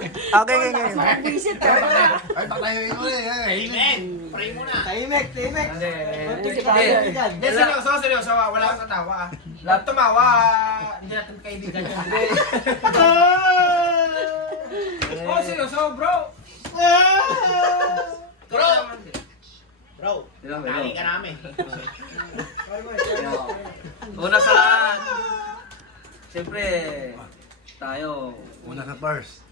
Okay, okay. Visit Ay, patayin mo eh. Amen! Pray muna! Tahimik. Hindi, seryoso. Wala kang tatawa. Lahat tumawa, hindi natin kaibigan yan. Oh, seryoso, bro! Bro, tali ka namin. Una sa lahat, siyempre, tayo. Una sa first.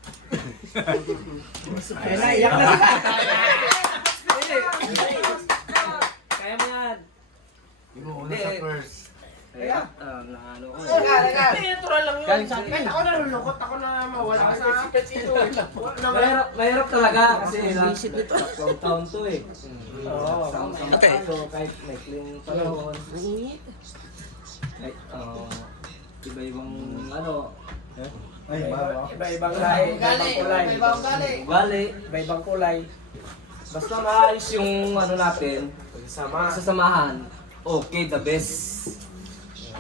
Iyak na. Kaya mo yan. Una sa first. Kaya, ano ko. Natural lang yun. Galing sa akin. Kahit ako nalulungkot, ako na mawala sa Mahirap talaga kasi tatlong taon to eh. Okay. Kahit may clean panahon. Kahit iba-ibang ano. Ay, bago. Iba-ibang lahi, iba-ibang kulay. Ugali. Iba-ibang kulay. Basta maayos yung ano natin. Sasamahan. Okay, the best.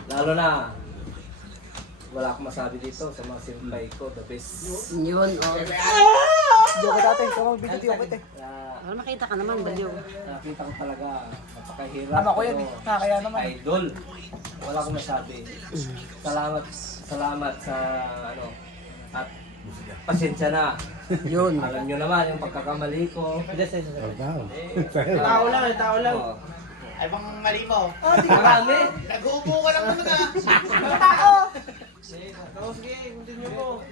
Lalo na wala akong masabi dito sa mga simpay ko, the best. Yun, oh. Joke dati, kumang video di upit eh. Kaya, Makita ka naman, baliw. nakita ko talaga napakahirap. Tama ko yan, pero kaya naman. Idol. Wala akong masabi. Salamat sa ano at pasensya na. Yun. Alam nyo naman yung pagkakamali ko. Tao lang. Oo. Ay, bang mali mo. Marami. Nag-uupo ka lang naman ah. Sige, continue po.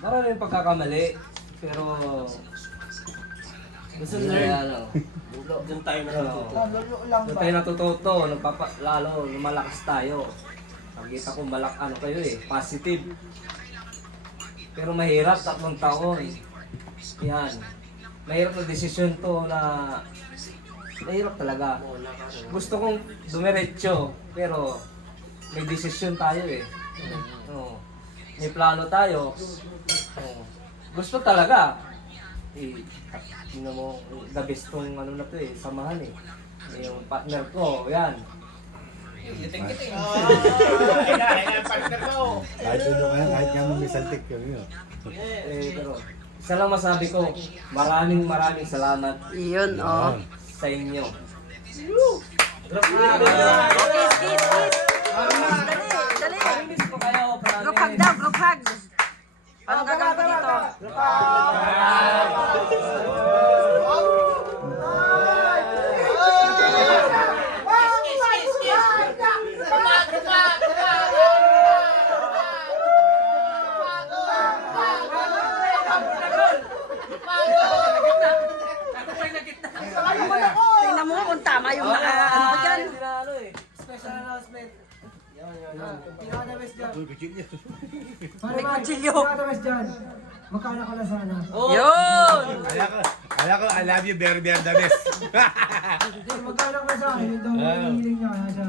Marami yung pagkakamali. Pero gusto nila ano. Doon tayo Doon tayo natututo, lalo lumalakas tayo. Nakita ko ano kayo eh, positive. Pero mahirap, 3 taon. Yan. Mahirap na desisyon to na mahirap talaga. Gusto kong dumiretso, pero may desisyon tayo eh. Oo. May plano tayo. Oo. Gusto talaga. Tingnan mo, the best tong ano na to eh, samahan eh. Yung partner ko, yan. Kiting-kiting. Ay, partner ko. Kahit ano kaya, kahit nga may saltik kami. Pero isa lang masabi ko, maraming salamat Yun, oh. sa inyo. Dali. Miss ko kayo, Group hug daw, group hug. Paano gagawin ko dito? Tingnan mo kung tama yung ano ko dyan. Special announcement. Uy, kuchilyo. May kutsilyo. Magkano ka na sana? Yun! Kaya ko, I love you very, very the best. Magkano ka sa akin? Ito ang hiling niya sa...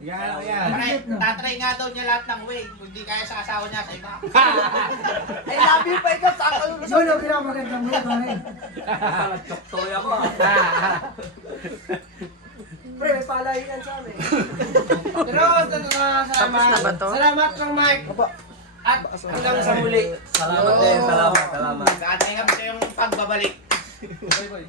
Yan. Tatry nga daw niya lahat ng way. Kung di kaya sa asawa niya, sa iba. I love you pa ikaw sa akin. Yun ang pinakamagandang mo pare. Nagtsoktoy ako. Pre, may palahinan sa amin. Pero, Tapos na ba to? Salamat ng Mike. At hanggang sa muli. Salamat din, salamat. Sa ating yung pagbabalik.